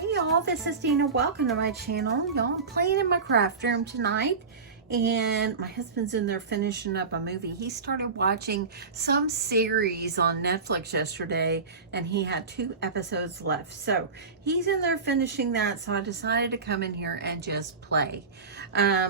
Hey y'all, this is Dina. Welcome to my channel. Y'all, I'm playing in my craft room tonight, and my husband's in there finishing up a movie. He started watching some series on Netflix yesterday, and he had 2 episodes left. So he's in there finishing that, so I decided to come in here and just play.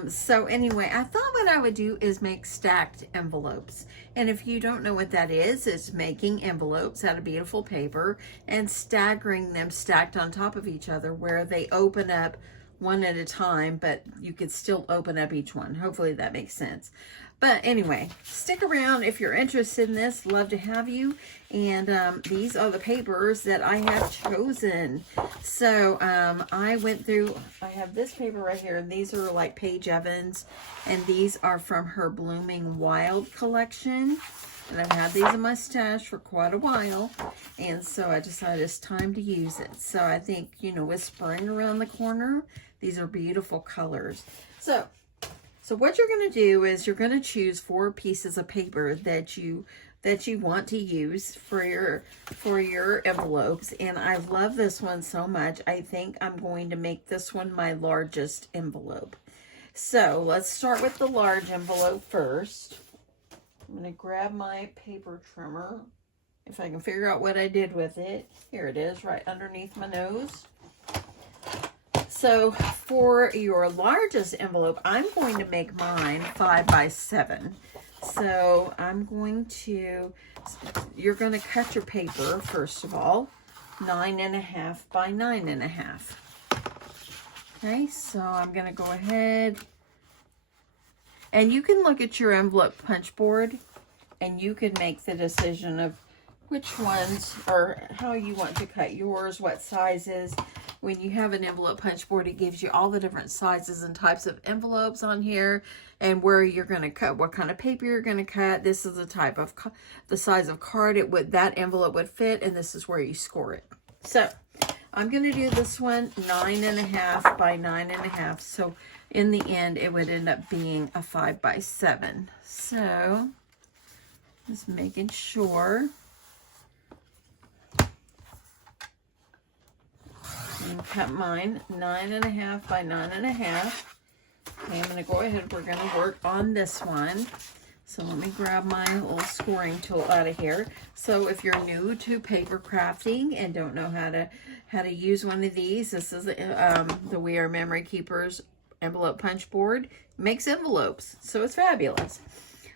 So anyway, I thought what I would do is make stacked envelopes. And if you don't know what that is, it's making envelopes out of beautiful paper and staggering them stacked on top of each other where they open up one at a time, but you could still open up each one. Hopefully that makes sense. But anyway, stick around if you're interested in this. Love to have you. And these are the papers that I have chosen. So I went through, I have this paper right here, and these are like Paige Evans, and these are from her Blooming Wild collection. And I've had these in my stash for quite a while, and so I decided it's time to use it. So I think, you know, with spring around the corner, these are beautiful colors. So what you're going to do is you're going to choose 4 pieces of paper that you want to use for your envelopes. And I love this one so much. I think I'm going to make this one my largest envelope. So let's start with the large envelope first. I'm going to grab my paper trimmer, if I can figure out what I did with it. Here it is, right underneath my nose. So for your largest envelope, I'm going to make mine 5 by 7. So you're going to cut your paper, first of all, 9.5 by 9.5. Okay, so I'm going to go ahead, and you can look at your envelope punch board, and you can make the decision of which ones or how you want to cut yours, what sizes. When you have an envelope punch board, it gives you all the different sizes and types of envelopes on here, and where you're going to cut, what kind of paper you're going to cut. This is the type of, the size of card that envelope would fit, and this is where you score it. So I'm going to do this one 9.5 by 9.5. So in the end, it would end up being a 5 by 7. So just making sure. And cut mine 9.5 by 9.5. Okay, I'm going to go ahead. We're going to work on this one. So let me grab my little scoring tool out of here. So if you're new to paper crafting and don't know how to use one of these, this is the We Are Memory Keepers envelope punch board. It makes envelopes, so it's fabulous.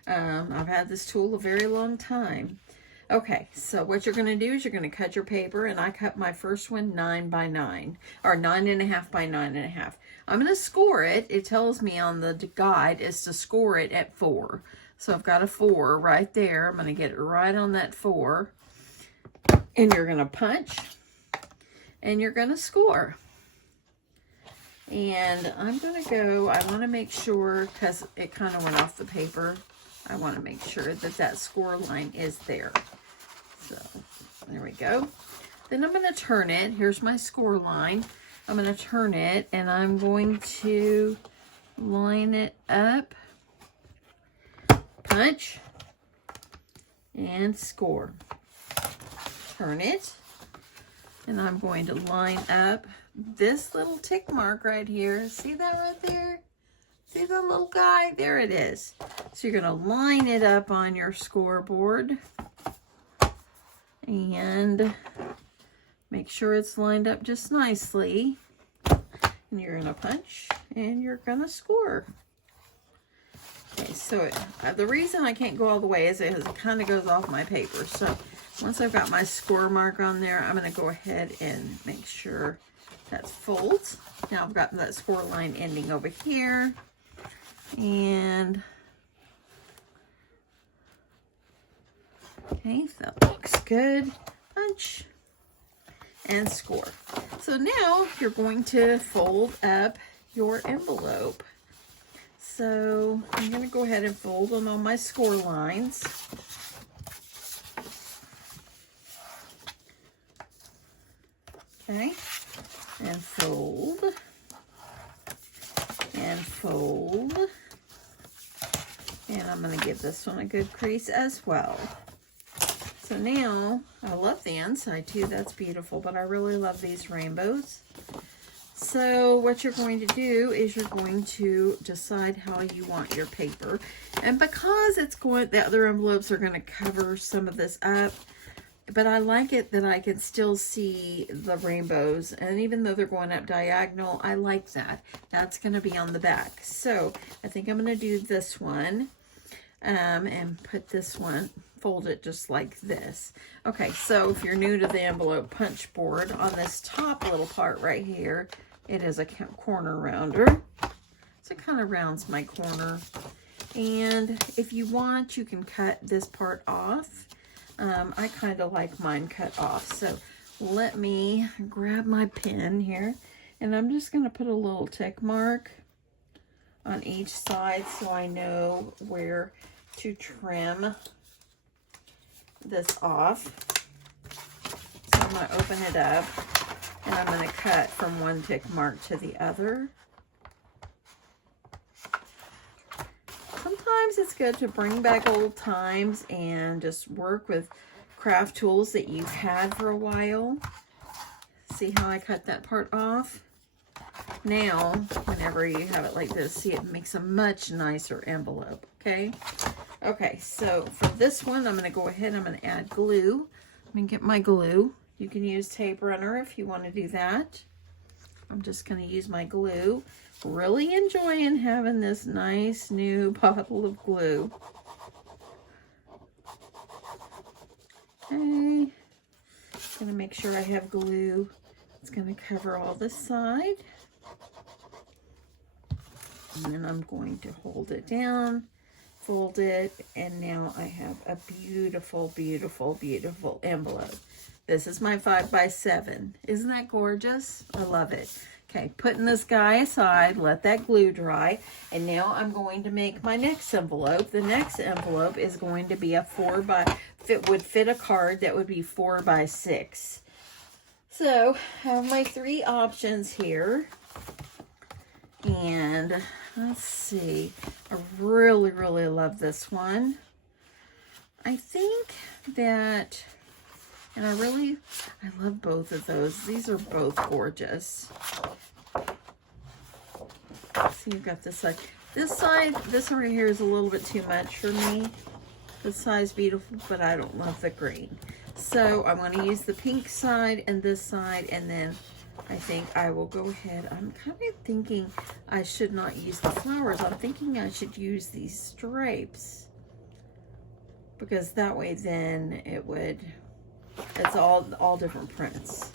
I've had this tool a very long time. Okay, so what you're going to do is you're going to cut your paper, and I cut my first one 9 by 9, or 9.5 by 9.5. I'm going to score it. It tells me on the guide is to score it at 4. So I've got a 4 right there. I'm going to get it right on that 4. And you're going to punch, and you're going to score. And I'm going to go, I want to make sure, because it kind of went off the paper, I want to make sure that that score line is there. So there we go. Then I'm going to turn it. Here's my score line. I'm going to turn it, and I'm going to line it up, punch, and score. Turn it, and I'm going to line up this little tick mark right here. See that right there? See the little guy? There it is. So you're going to line it up on your scoreboard and make sure it's lined up just nicely. And you're going to punch, and you're going to score. Okay, so the reason I can't go all the way is it kind of goes off my paper. So once I've got my score mark on there, I'm going to go ahead and make sure that's folds. Now I've got that score line ending over here. And okay, so that looks good. Punch and score. So now you're going to fold up your envelope. So I'm going to go ahead and fold on all my score lines. Okay, and fold. And fold. And I'm going to give this one a good crease as well. So now, I love the inside too. That's beautiful, but I really love these rainbows. So what you're going to do is you're going to decide how you want your paper. And because the other envelopes are going to cover some of this up, but I like it that I can still see the rainbows. And even though they're going up diagonal, I like that. That's going to be on the back. So I think I'm going to do this one and put this one, fold it just like this. Okay, so if you're new to the envelope punch board, on this top little part right here, it is a corner rounder. So it kind of rounds my corner. And if you want, you can cut this part off. I kind of like mine cut off. So let me grab my pen here. And I'm just going to put a little tick mark on each side so I know where to trim this off. So I'm going to open it up. And I'm going to cut from one tick mark to the other. Sometimes it's good to bring back old times and just work with craft tools that you've had for a while. See how I cut that part off? Now, whenever you have it like this, see, it makes a much nicer envelope, okay? Okay, so for this one, I'm going to go ahead, I'm going to add glue. I'm going to get my glue. You can use tape runner if you want to do that. I'm just going to use my glue. Really enjoying having this nice new bottle of glue. Okay. Going to make sure I have glue. It's going to cover all this side. And then I'm going to hold it down, fold it, and now I have a beautiful, beautiful, beautiful envelope. This is my 5x7. Isn't that gorgeous? I love it. Okay, putting this guy aside, let that glue dry. And now I'm going to make my next envelope. The next envelope is going to be a would fit a card that would be 4x6. So I have my three options here. And let's see. I really, really love this one. I think that... And I love both of those. These are both gorgeous. See, you've got this side. This one right here is a little bit too much for me. This side's beautiful, but I don't love the green. So I'm going to use the pink side and this side, and then I think I will go ahead. I'm kind of thinking I should not use the flowers. I'm thinking I should use these stripes, because that way then it's all different prints.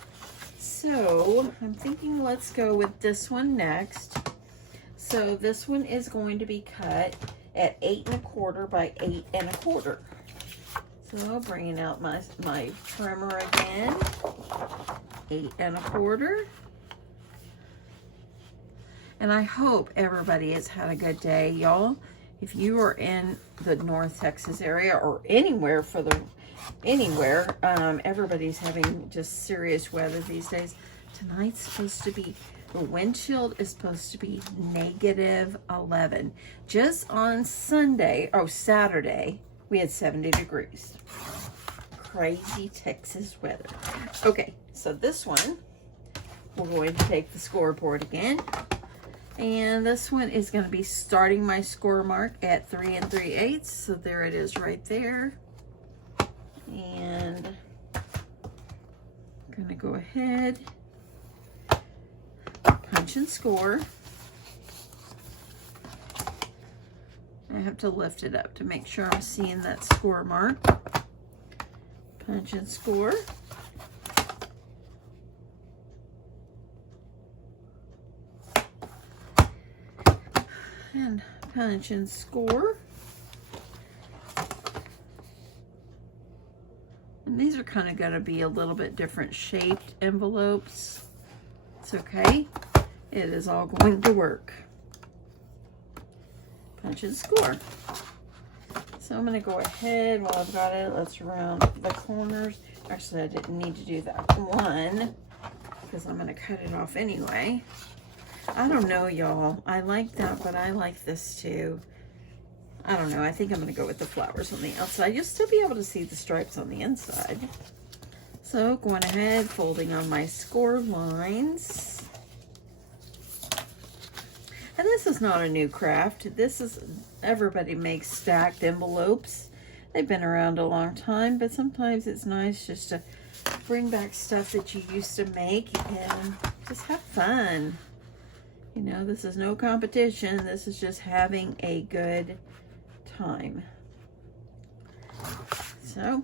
So I'm thinking let's go with this one next. So this one is going to be cut at 8 1/4 by 8 1/4. So bringing out my trimmer again, 8 1/4. And I hope everybody has had a good day, y'all. If you are in the North Texas area or anywhere everybody's having just serious weather these days. Tonight's supposed to be, the wind chill is supposed to be -11. Just on Saturday, we had 70 degrees. Crazy Texas weather. Okay, so this one, we're going to take the scoreboard again. And this one is going to be starting my score mark at 3 3/8. So there it is right there. And I'm going to go ahead, punch and score. I have to lift it up to make sure I'm seeing that score mark. Punch and score. And punch and score. And these are kind of going to be a little bit different shaped envelopes. It's okay. It is all going to work. Punch and score. So I'm going to go ahead while I've got it. Let's round the corners. Actually, I didn't need to do that one because I'm going to cut it off anyway. I don't know, y'all. I like that, but I like this too. I don't know. I think I'm going to go with the flowers on the outside. You'll still be able to see the stripes on the inside. So going ahead, folding on my score lines. And this is not a new craft. This is, everybody makes stacked envelopes. They've been around a long time, but sometimes it's nice just to bring back stuff that you used to make and just have fun. You know, this is no competition. This is just having a good time. So,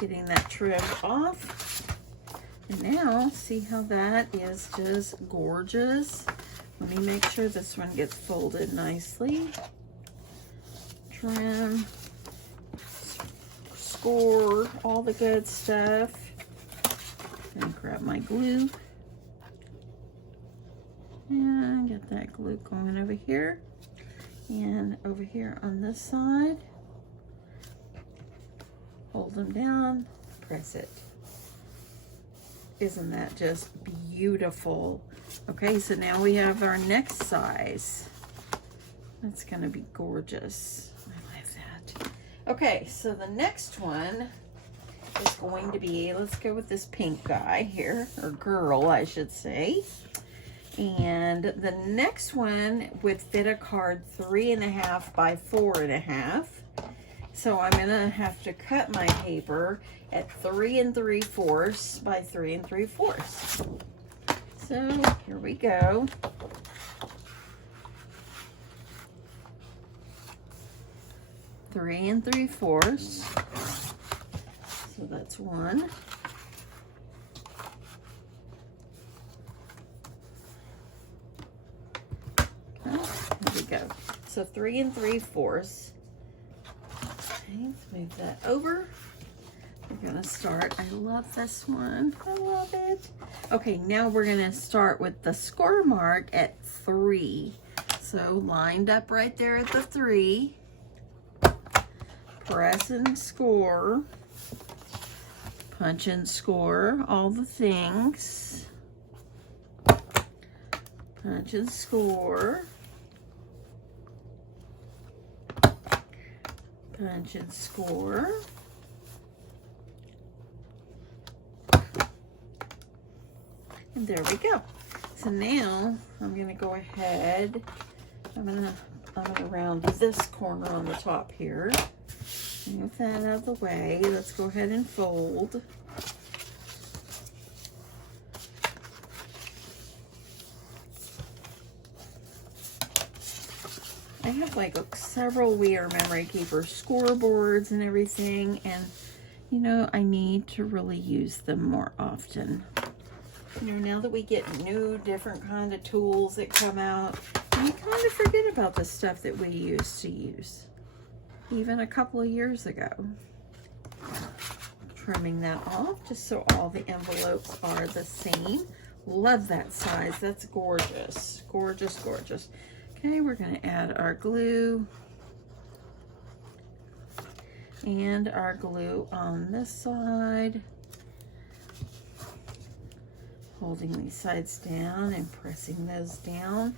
getting that trimmed off. And now, see how that is just gorgeous. Let me make sure this one gets folded nicely. Trim, score, all the good stuff. And grab my glue. And get that glue going over here. And over here on this side. Hold them down, press it. Isn't that just beautiful? Okay, so now we have our next size. That's gonna be gorgeous. I like that. Okay, so the next one is going to be, let's go with this pink guy here, or girl, I should say. And the next one would fit a card 3.5 by 4.5. So I'm gonna have to cut my paper at 3 3/4 by 3 3/4. So here we go. Three and 3/4. So that's one. Okay, here we go. So 3 3/4. Okay, let's move that over. We're gonna start, I love this one, I love it. Okay, now we're gonna start with the score mark at 3. So lined up right there at the 3. Press and score. Punch and score, all the things. Punch and score. Punch and score. And there we go. So now I'm gonna go ahead. I'm gonna round this corner on the top here. Move that out of the way. Let's go ahead and fold. I have like several We Are Memory Keepers scoreboards and everything, and you know, I need to really use them more often. You know, now that we get new, different kind of tools that come out, we kind of forget about the stuff that we used to use, even a couple of years ago. Trimming that off just so all the envelopes are the same. Love that size. That's gorgeous. Gorgeous, gorgeous. Okay, we're going to add our glue and our glue on this side. Holding these sides down and pressing those down.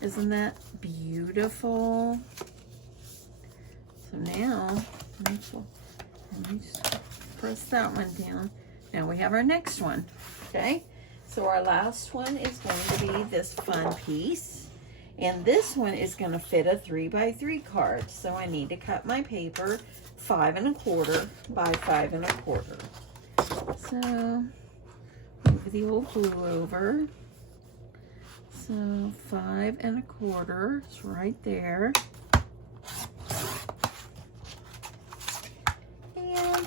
Isn't that beautiful? So now, let me just press that one down. Now we have our next one, okay? So our last one is going to be this fun piece. And this one is going to fit a 3 by 3 card. So I need to cut my paper 5 1/4 by 5 1/4. So move the old glue over. So 5 1/4 is right there. And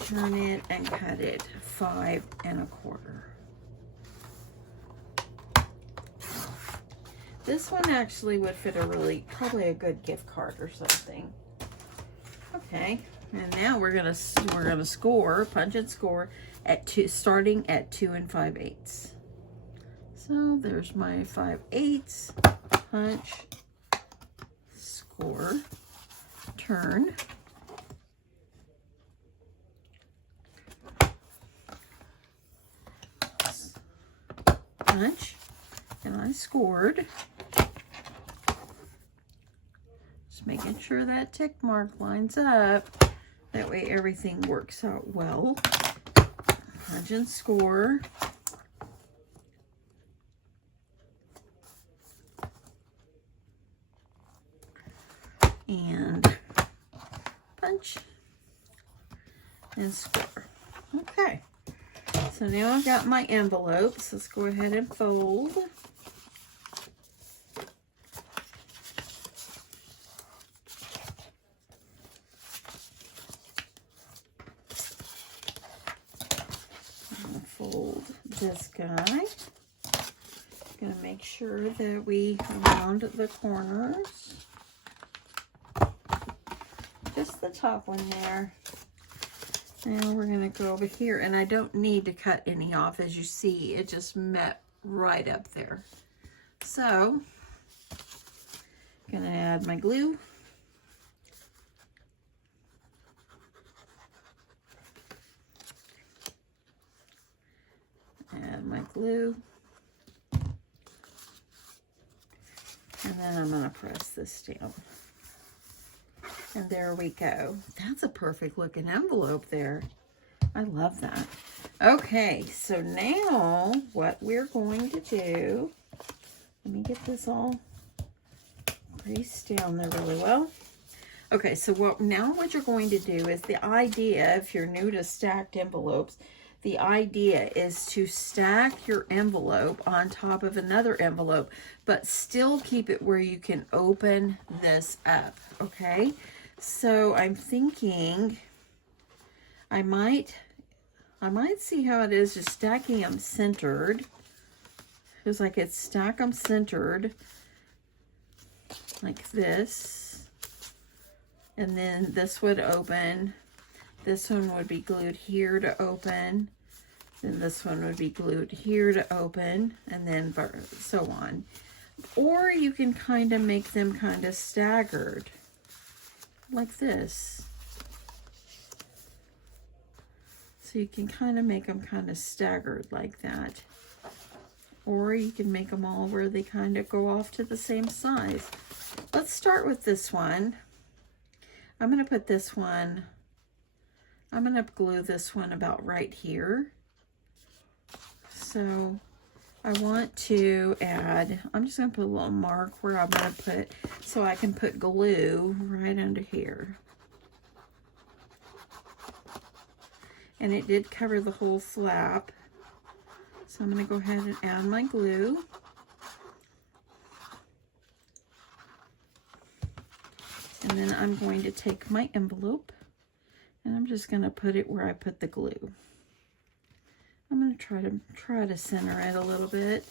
turn it and cut it 5 1/4. This one actually would fit probably a good gift card or something. Okay, and now we're gonna score, punch and score at starting at 2 5/8. So there's my 5/8, punch, score, turn. Punch, and I scored. Just Just making sure that tick mark lines up. That way everything works out well. Punch and score. And punch and score. Okay, so now I've got my envelopes. Let's go ahead and fold. Fold this guy. Gonna make sure that we round the corners. Just the top one there. Now we're gonna go over here, and I don't need to cut any off. As you see, it just met right up there. So, gonna add my glue. Add my glue. And then I'm gonna press this down. And there we go. That's a perfect looking envelope there. I love that. Okay, so now what we're going to do, let me get this all creased down there really well. Okay, so what you're going to do is, the idea, if you're new to stacked envelopes, the idea is to stack your envelope on top of another envelope, but still keep it where you can open this up, okay? So I'm thinking I might see how it is just stacking them centered, because I could stack them centered like this, and then this would open. This one would be glued here to open, then this one would be glued here to open, and then so on. Or you can kind of make them kind of staggered like this. So you can kind of make them kind of staggered like that. Or you can make them all where they kind of go off to the same size. Let's start with this one. I'm going to put this one, I'm going to glue this one about right here. So I want to add, I'm just going to put a little mark where I'm going to put, so I can put glue right under here. And it did cover the whole flap. So I'm going to go ahead and add my glue. And then I'm going to take my envelope and I'm just going to put it where I put the glue. I'm going to try to center it a little bit.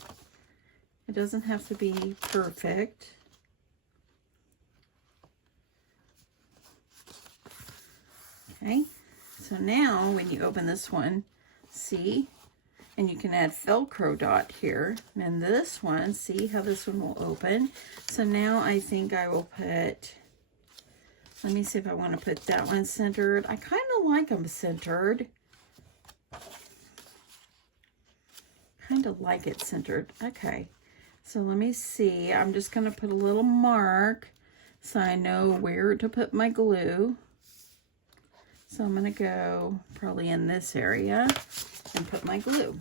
It doesn't have to be perfect. Okay, so now when you open this one, see, and you can add Velcro dot here. And this one, see how this one will open. So now I think I will put, let me see if I want to put that one centered. I kind of like them centered. Kind of like it centered. Okay, so let me see. I'm just going to put a little mark so I know where to put my glue. So I'm going to go probably in this area and put my glue.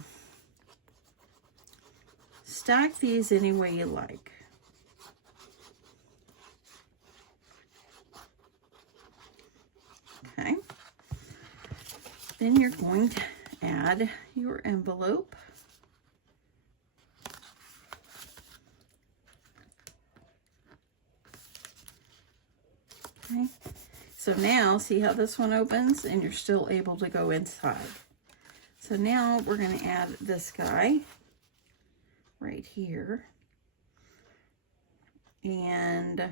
Stack these any way you like. Okay. Then you're going to add your envelope. Okay. So now, see how this one opens and you're still able to go inside. So now we're going to add this guy right here. And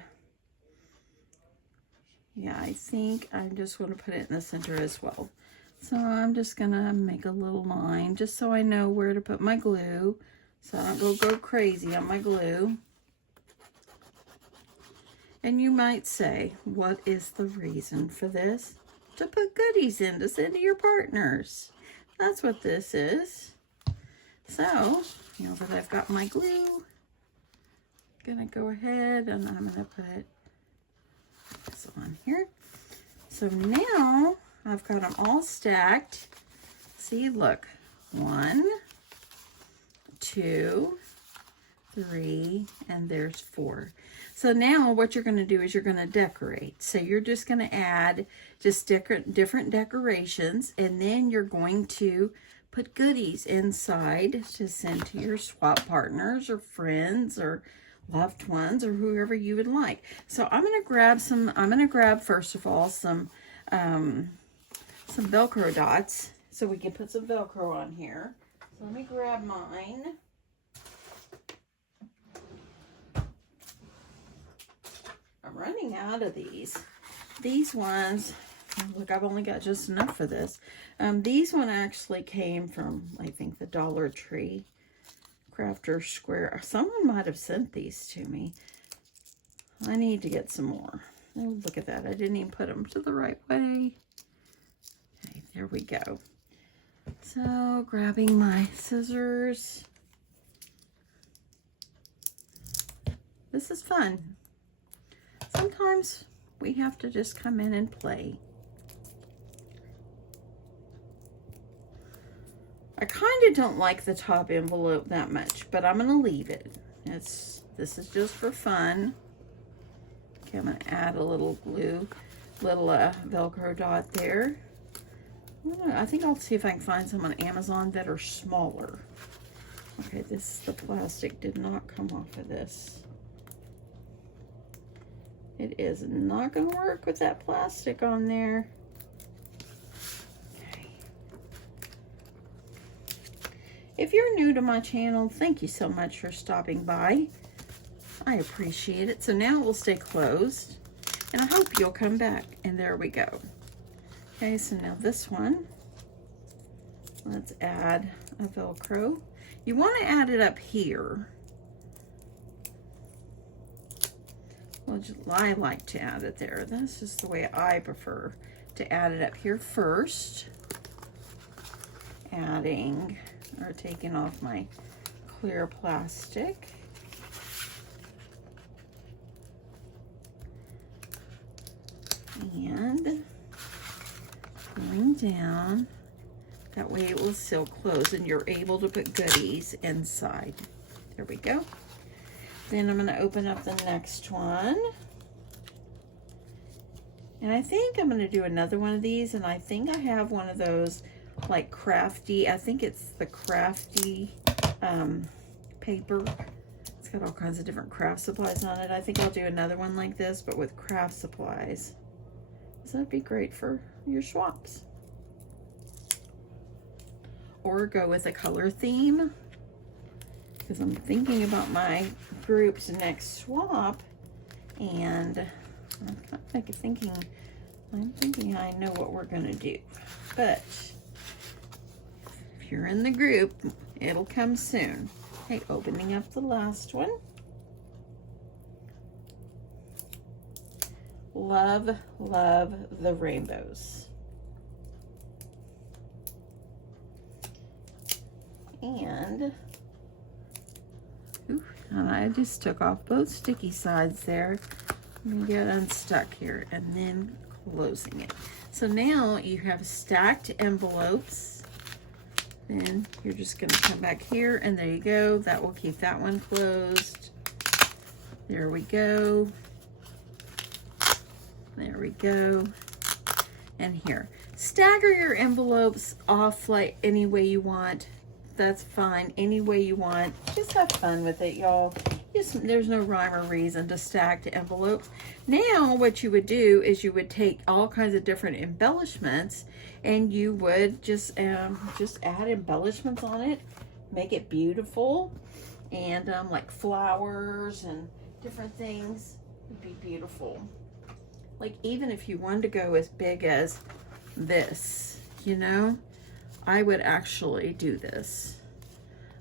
yeah, I think I just want to put it in the center as well. So I'm just going to make a little line just so I know where to put my glue. So I don't go crazy on my glue. And you might say, what is the reason for this? To put goodies in to send to your partners. That's what this is. So, now that I've got my glue, I'm gonna go ahead and I'm gonna put this on here. So now I've got them all stacked. See, look, 1, 2, 3, and there's 4. So now what you're going to do is you're going to decorate. So you're just going to add just different decorations, and then you're going to put goodies inside to send to your swap partners or friends or loved ones or whoever you would like. So I'm going to grab first of all some Velcro dots so we can put some Velcro on here. So let me grab mine. I'm running out of these. These ones, look, I've only got just enough for this. These one actually came from, I think, the Dollar Tree Crafter Square. Someone might have sent these to me. I need to get some more. Oh, look at that. I didn't even put them to the right way. Okay, there we go. So, grabbing my scissors. This is fun. Sometimes we have to just come in and play. I kind of don't like the top envelope that much, but I'm going to leave it. This is just for fun. Okay, I'm going to add a little glue, little Velcro dot there. I think I'll see if I can find some on Amazon that are smaller. Okay, the plastic did not come off of this. It is not going to work with that plastic on there. Okay. If you're new to my channel, thank you so much for stopping by. I appreciate it. So now it will stay closed, and I hope you'll come back. And there we go. Okay, so now this one, let's add a Velcro. You want to add it up here. Well, I like to add it there. This is the way I prefer to add it up here first. Adding or taking off my clear plastic. And going down. That way it will still close and you're able to put goodies inside. There we go. Then I'm going to open up the next one. And I think I'm going to do another one of these. And I think I have one of those like crafty. I think it's the crafty paper. It's got all kinds of different craft supplies on it. I think I'll do another one like this, but with craft supplies. So that'd be great for your swaps. Or go with a color theme. Because I'm thinking about my group's next swap, and I'm kind of thinking I know what we're going to do. But if you're in the group, it'll come soon. Okay, opening up the last one. Love, love the rainbows. And I just took off both sticky sides there. Let me get unstuck here and then closing it. So now you have stacked envelopes. Then you're just going to come back here and there you go. That will keep that one closed. There we go. There we go. And here. Stagger your envelopes off like any way you want. That's fine, any way you want. Just have fun with it, y'all. There's no rhyme or reason to stack the envelopes. Now, what you would do is you would take all kinds of different embellishments, and you would just add embellishments on it, make it beautiful, and like flowers and different things would be beautiful. Like even if you wanted to go as big as this, you know, I would actually do this.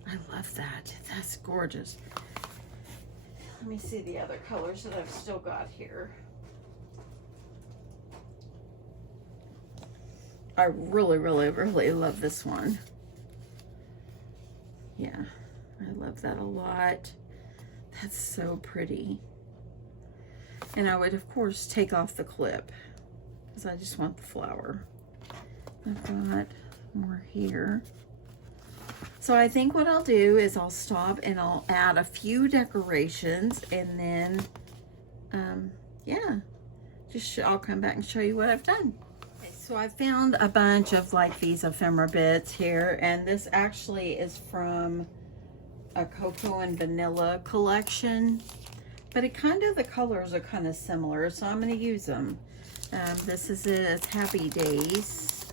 I love that. That's gorgeous. Let me see the other colors that I've still got here. I really, really, really love this one. Yeah, I love that a lot. That's so pretty. And I would, of course, take off the clip because I just want the flower. I've got more here. So I think what I'll do is I'll stop and I'll add a few decorations, and then, yeah, I'll come back and show you what I've done. Okay, so I found a bunch of like these ephemera bits here, and this actually is from a cocoa and vanilla collection, but the colors are kind of similar, so I'm going to use them. This is it. It's Happy Days.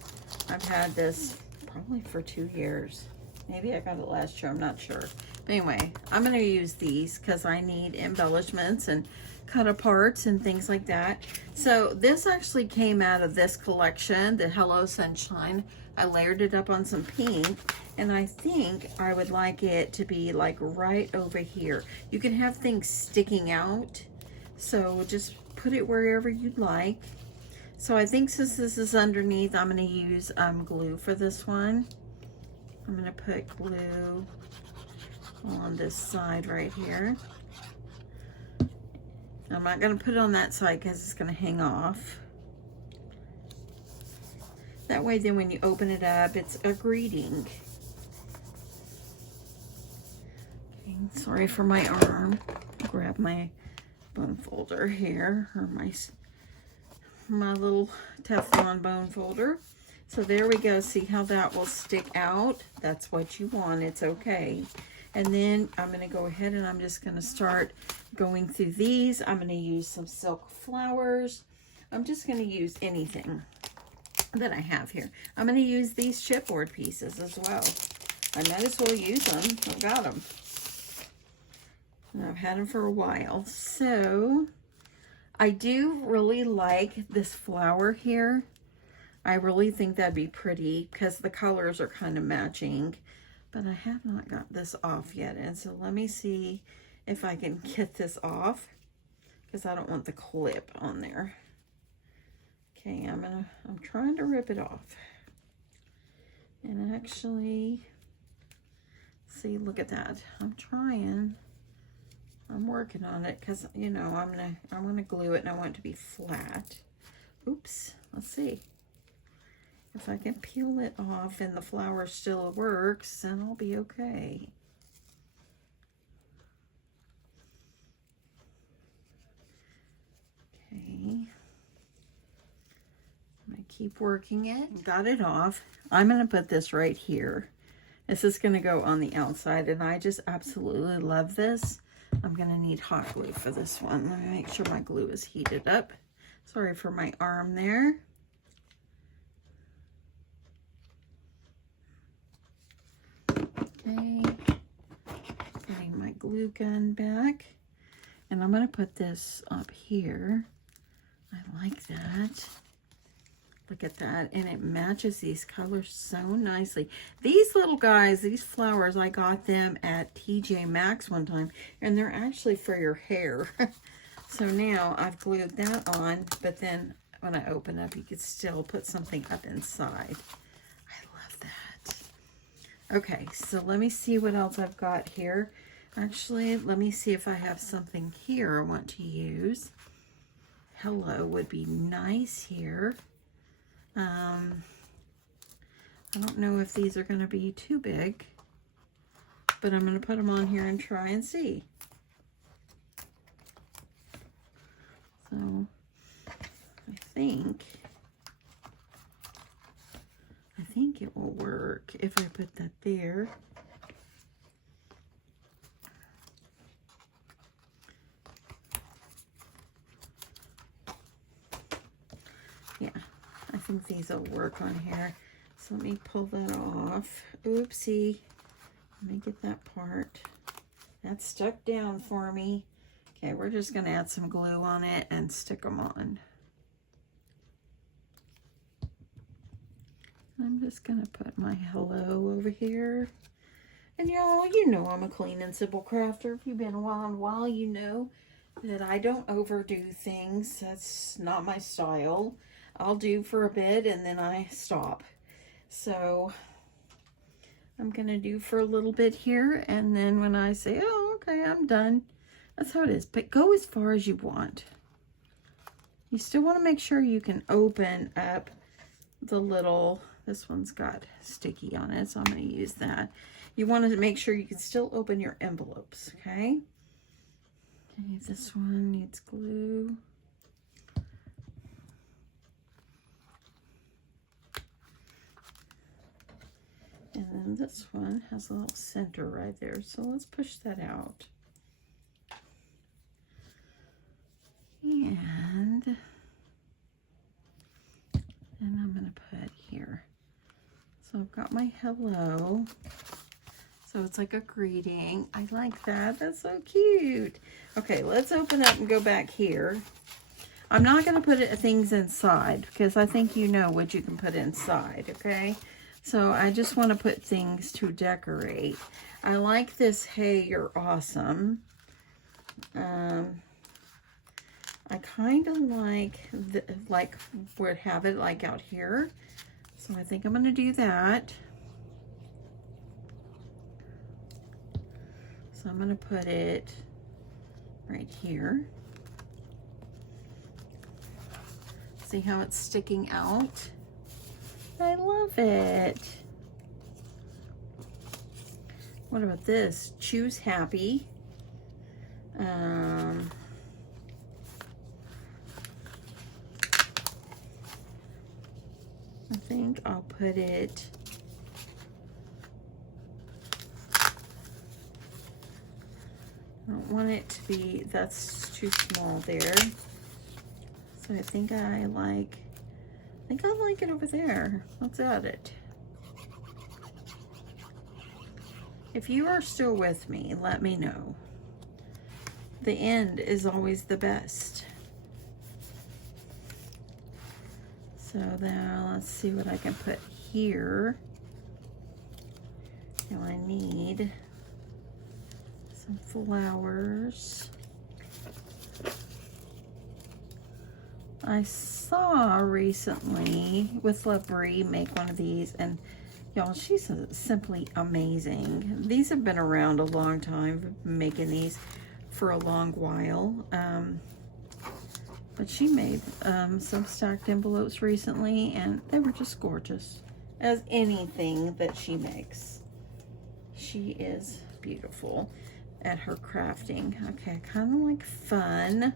I've had this probably for 2 years. Maybe I got it last year, I'm not sure. But anyway, I'm going to use these because I need embellishments and cut aparts and things like that. So this actually came out of this collection, the Hello Sunshine. I layered it up on some pink, and I think I would like it to be like right over here. You can have things sticking out, so just put it wherever you'd like. So I think since this is underneath, I'm going to use glue for this one. I'm going to put glue on this side right here. I'm not going to put it on that side because it's going to hang off. That way then when you open it up, it's a greeting. Okay, sorry for my arm. Grab my bone folder here, or my little Teflon bone folder. So there we go. See how that will stick out? That's what you want. It's okay. And then I'm going to go ahead and I'm just going to start going through these. I'm going to use some silk flowers. I'm just going to use anything that I have here. I'm going to use these chipboard pieces as well. I might as well use them. I've got them. And I've had them for a while. So I do really like this flower here. I really think that'd be pretty because the colors are kind of matching, but I have not got this off yet. And so let me see if I can get this off because I don't want the clip on there. Okay, I'm trying to rip it off. And actually, see, look at that. I'm working on it because, you know, I want to glue it and I want it to be flat. Oops, let's see. If I can peel it off and the flower still works, then I'll be okay. Okay. I'm going to keep working it. Got it off. I'm going to put this right here. This is going to go on the outside, and I just absolutely love this. I'm going to need hot glue for this one. Let me make sure my glue is heated up. Sorry for my arm there. Okay, getting my glue gun back, and I'm going to put this up here. I like that. Look at that, and it matches these colors so nicely. These little guys, these flowers, I got them at TJ Maxx one time, and they're actually for your hair. So now I've glued that on, but then when I open up, you could still put something up inside. I love that. Okay, so let me see what else I've got here. Actually, let me see if I have something here I want to use. Hello would be nice here. I don't know if these are going to be too big, but I'm going to put them on here and try and see. So I think it will work if I put that there. Yeah, I think these will work on here. So let me pull that off. Oopsie. Let me get that part. That's stuck down for me. Okay, we're just going to add some glue on it and stick them on. I'm just going to put my hello over here. And y'all, you know I'm a clean and simple crafter. If you've been around a while, you know that I don't overdo things. That's not my style. I'll do for a bit and then I stop. So I'm going to do for a little bit here. And then when I say, oh, okay, I'm done. That's how it is. But go as far as you want. You still want to make sure you can open up the little, this one's got sticky on it, so I'm going to use that. You want to make sure you can still open your envelopes, okay? Okay, this one needs glue. And then this one has a little center right there, so let's push that out. And I'm going to put here. So I've got my hello. So it's like a greeting. I like that. That's so cute. Okay, let's open up and go back here. I'm not going to put things inside because I think you know what you can put inside, okay? So I just want to put things to decorate. I like this Hey, You're Awesome. I kind of like would have it like out here. So I think I'm going to do that. So I'm going to put it right here. See how it's sticking out? I love it. What about this? Choose happy. I think I'll put it I don't want it to be, that's too small there. So I think I like it over there. Let's add it. If you are still with me, let me know. The end is always the best. So now let's see what I can put here. Now I need some flowers. I saw recently with LaBrie make one of these, and y'all, she's simply amazing. These have been around a long time. I've been making these for a long while. But she made some stacked envelopes recently, and they were just gorgeous, as anything that she makes. She is beautiful at her crafting. Okay, I kind of like fun.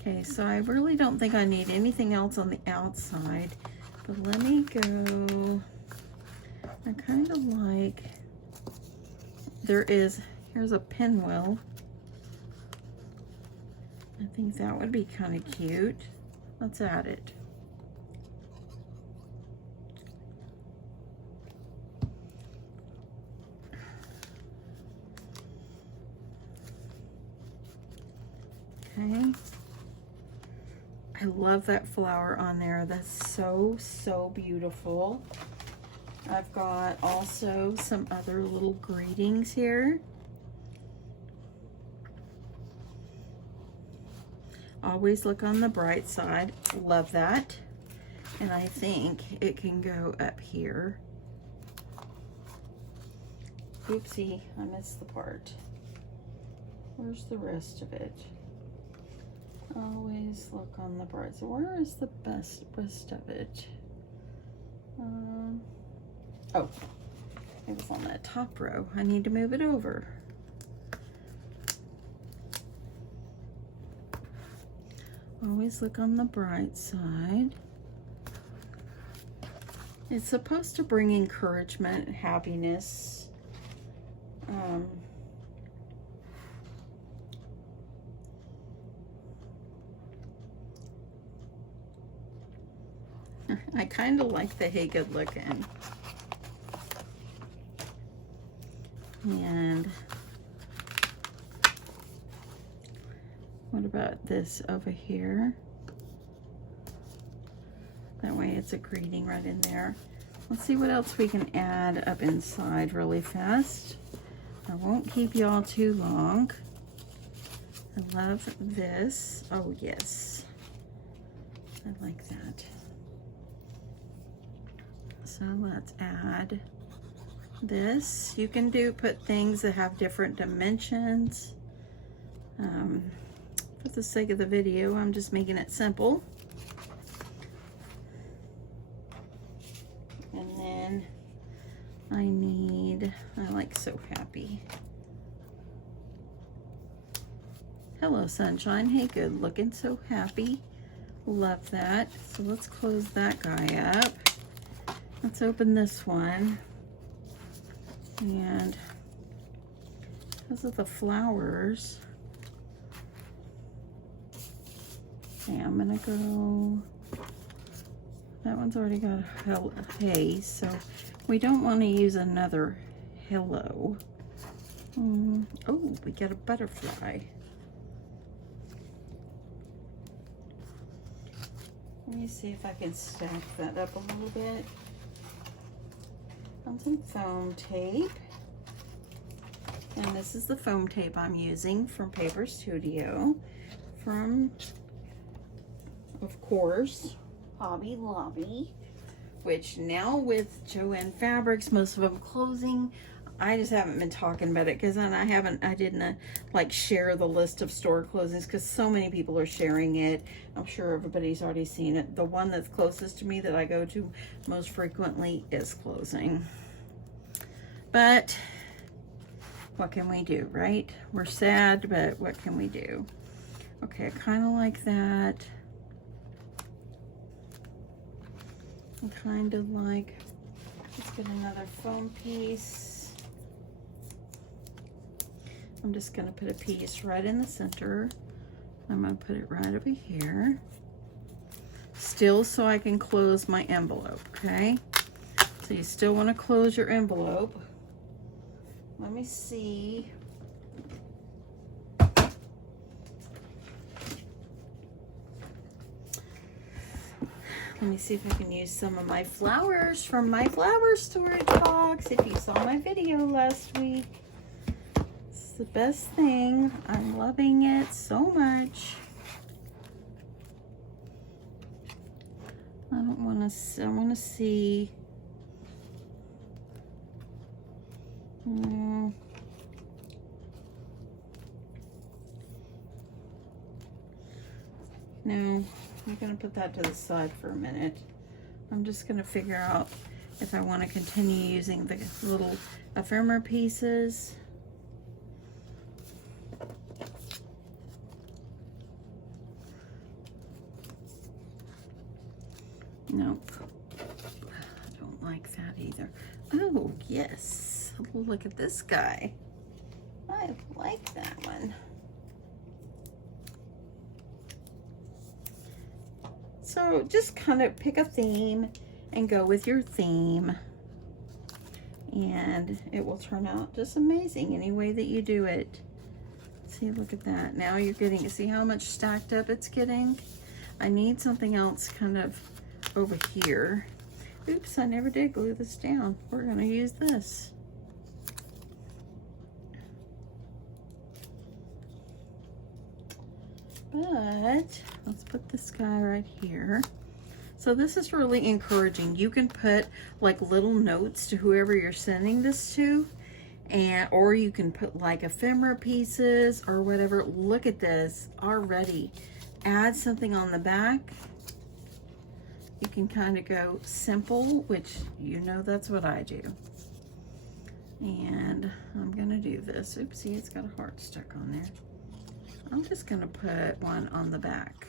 Okay, so I really don't think I need anything else on the outside, but let me go. I kind of like, here's a pinwheel. I think that would be kind of cute. Let's add it. Okay. I love that flower on there. That's so, so beautiful. I've got also some other little greetings here. Always look on the bright side. Love that. And I think it can go up here. Oopsie, I missed the part. Where's the rest of it? Always look on the bright side. Where is the rest of it? Oh, it was on that top row. I need to move it over. Always look on the bright side. It's supposed to bring encouragement and happiness. I kind of like the Hey Good Looking. And what about this over here? That way it's a greeting right in there. Let's see what else we can add up inside really fast. I won't keep y'all too long. I love this. Oh yes, I like that. So let's add this. You can put things that have different dimensions. For the sake of the video, I'm just making it simple. And then I like So Happy. Hello, sunshine. Hey, good looking, So happy. Love that. So let's close that guy up. Let's open this one. And because of the flowers, okay, I'm gonna go, that one's already got a hey, so we don't want to use another hello. Oh, we got a butterfly. Let me see if I can stack that up a little bit. On some foam tape. And this is the foam tape I'm using from Paper Studio. From, of course, Hobby Lobby. Which now with Joann Fabrics, most of them closing. I just haven't been talking about it because I didn't like share the list of store closings because so many people are sharing it. I'm sure everybody's already seen it. The one that's closest to me that I go to most frequently is closing. But what can we do, right? We're sad, but what can we do? Okay, I kind of like that. I kind of like, let's get another foam piece. I'm just going to put a piece right in the center. I'm going to put it right over here. Still so I can close my envelope, okay? So you still want to close your envelope. Let me see. Let me see if I can use some of my flowers from my flower storage box. If you saw my video last week. The best thing. I'm loving it so much. I want to see. No, I'm going to put that to the side for a minute. I'm just going to figure out if I want to continue using the little ephemera pieces. Nope. I don't like that either. Oh, yes. Look at this guy. I like that one. So just kind of pick a theme and go with your theme. And it will turn out just amazing any way that you do it. See, look at that. Now you're getting, see how much stacked up it's getting? I need something else kind of over here. Oops, I never did glue this down. We're going to use this. But let's put this guy right here. So this is really encouraging. You can put like little notes to whoever you're sending this to, and or you can put like ephemera pieces or whatever. Look at this already. Add something on the back. You can kind of go simple, which you know that's what I do. And I'm gonna do this. Oopsie, it's got a heart stuck on there. I'm just gonna put one on the back.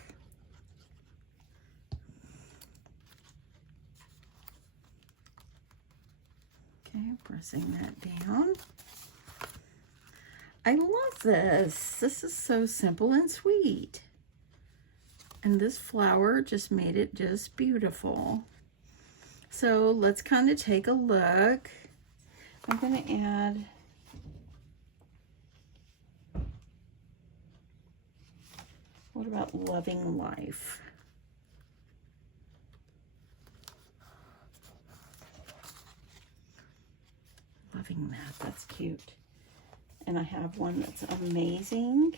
Okay, pressing that down. I love this. This is so simple and sweet. And this flower just made it just beautiful. So let's kind of take a look. I'm going to add what about Loving Life? Loving that. That's cute. And I have one that's amazing.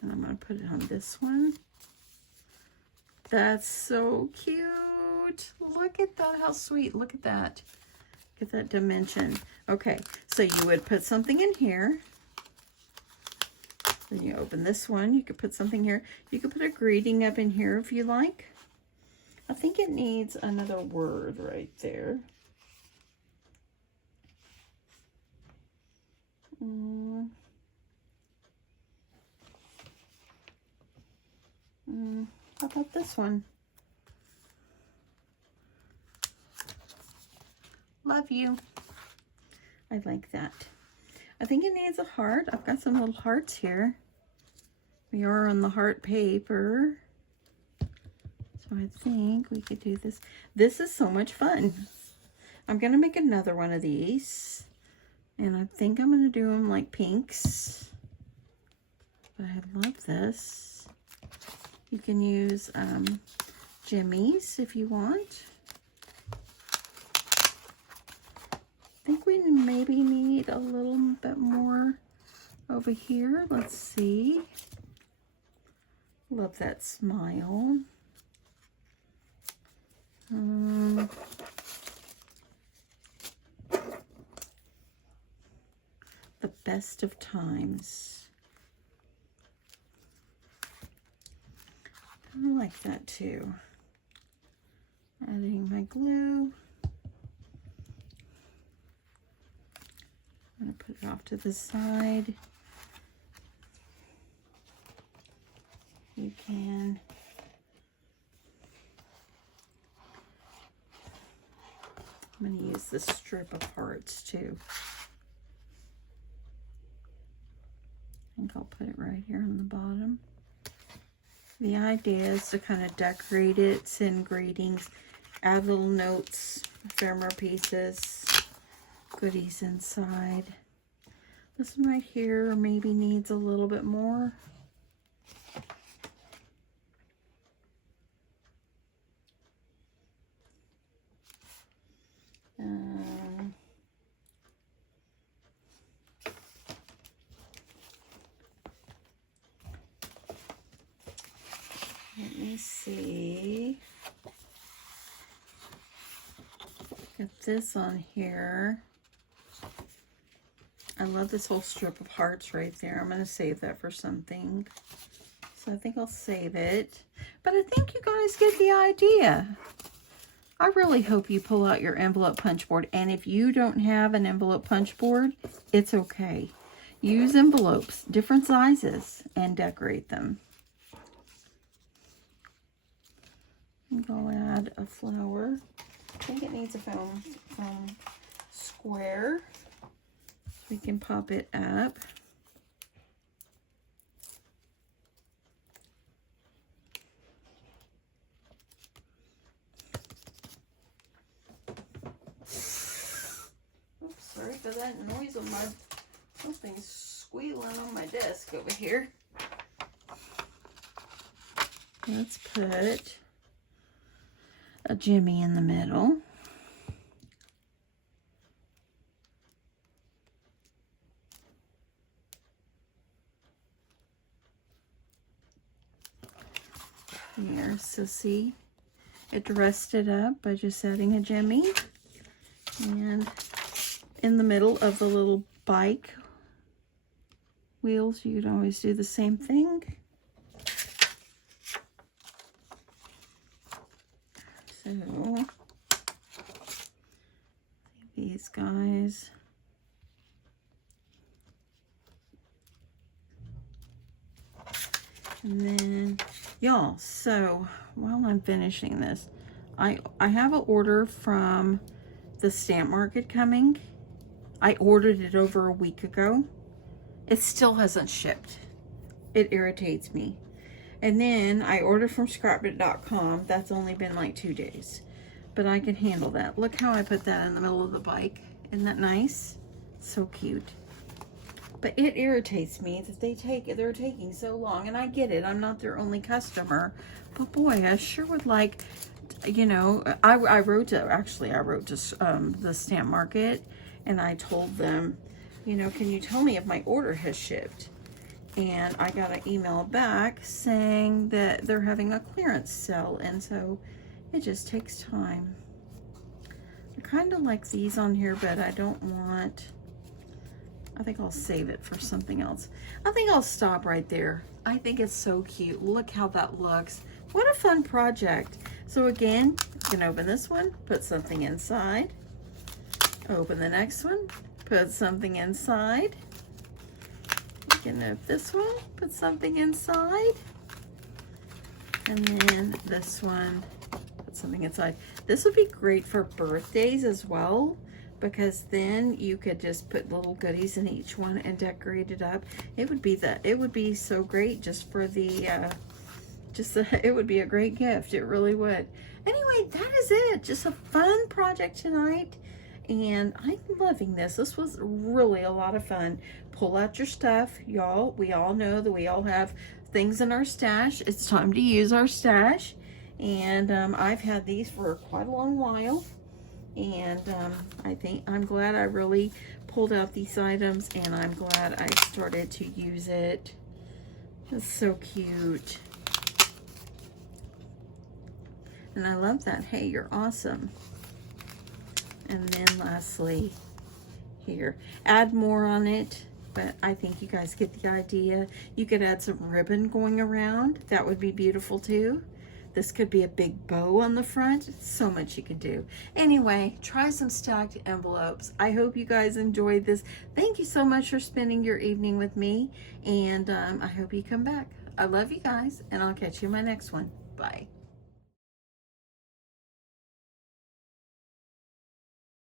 And I'm going to put it on this one. That's so cute. Look at that. How sweet. Look at that. Get that dimension. Okay, so you would put something in here. Then you open this one. You could put something here. You could put a greeting up in here if you like. I think it needs another word right there. How about this one? Love you. I like that. I think it needs a heart. I've got some little hearts here. We are on the heart paper. So I think we could do this. This is so much fun. I'm going to make another one of these. And I think I'm going to do them like pinks. But I love this. You can use jimmies if you want. I think we maybe need a little bit more over here. Let's see. Love that smile. The best of times. I like that too. Adding my glue. I'm going to put it off to the side. You can I'm going to use this strip of hearts too. I think I'll put it right here on the bottom. The idea is to kind of decorate it, send greetings, add little notes, ephemera pieces, goodies inside. This one right here maybe needs a little bit more. Let me see. Got this on here. I love this whole strip of hearts right there. I'm going to save that for something. So I think I'll save it. But I think you guys get the idea. I really hope you pull out your envelope punch board. And if you don't have an envelope punch board, it's okay. Use envelopes, different sizes, and decorate them. I'll add a flower. I think it needs a foam square. We can pop it up. Oops, sorry for that noise on my, something's squealing on my desk over here. Let's put a jimmy in the middle. Here, so see, it dressed it up by just adding a jimmy. And in the middle of the little bike wheels, you can always do the same thing. So, these guys. And then, y'all, so while I'm finishing this, I have an order from the Stamp Market coming. I ordered it over a week ago. It still hasn't shipped. It irritates me. And then I ordered from scrapbook.com. That's only been like 2 days. But I can handle that. Look how I put that in the middle of the bike. Isn't that nice? So cute. But it irritates me that they're taking so long. And I get it. I'm not their only customer. But boy, I sure would like, you know, I wrote to the Stamp Market. And I told them, you know, can you tell me if my order has shipped? And I got an email back saying that they're having a clearance sale, and so it just takes time. I kind of like these on here, but I don't want I think I'll save it for something else. I think I'll stop right there. I think it's so cute. Look how that looks. What a fun project. So again, you can open this one, put something inside. Open the next one, put something inside. You can open this one, put something inside. And then this one, put something inside. This would be great for birthdays as well, because then you could just put little goodies in each one and decorate it up. It would be so great just for the it would be a great gift. It really would. Anyway, that is it. Just a fun project tonight, and I'm loving this. This was really a lot of fun. Pull out your stuff, y'all. We all know that we all have things in our stash. It's time to use our stash, and I've had these for quite a long while. And I'm glad I really pulled out these items, and I'm glad I started to use it. It's so cute. And I love that. Hey, you're awesome. And then lastly, here, add more on it, but I think you guys get the idea. You could add some ribbon going around. That would be beautiful too. This could be a big bow on the front. So much you can do. Anyway, try some stacked envelopes. I hope you guys enjoyed this. Thank you so much for spending your evening with me, and I hope you come back. I love you guys, and I'll catch you in my next one. Bye.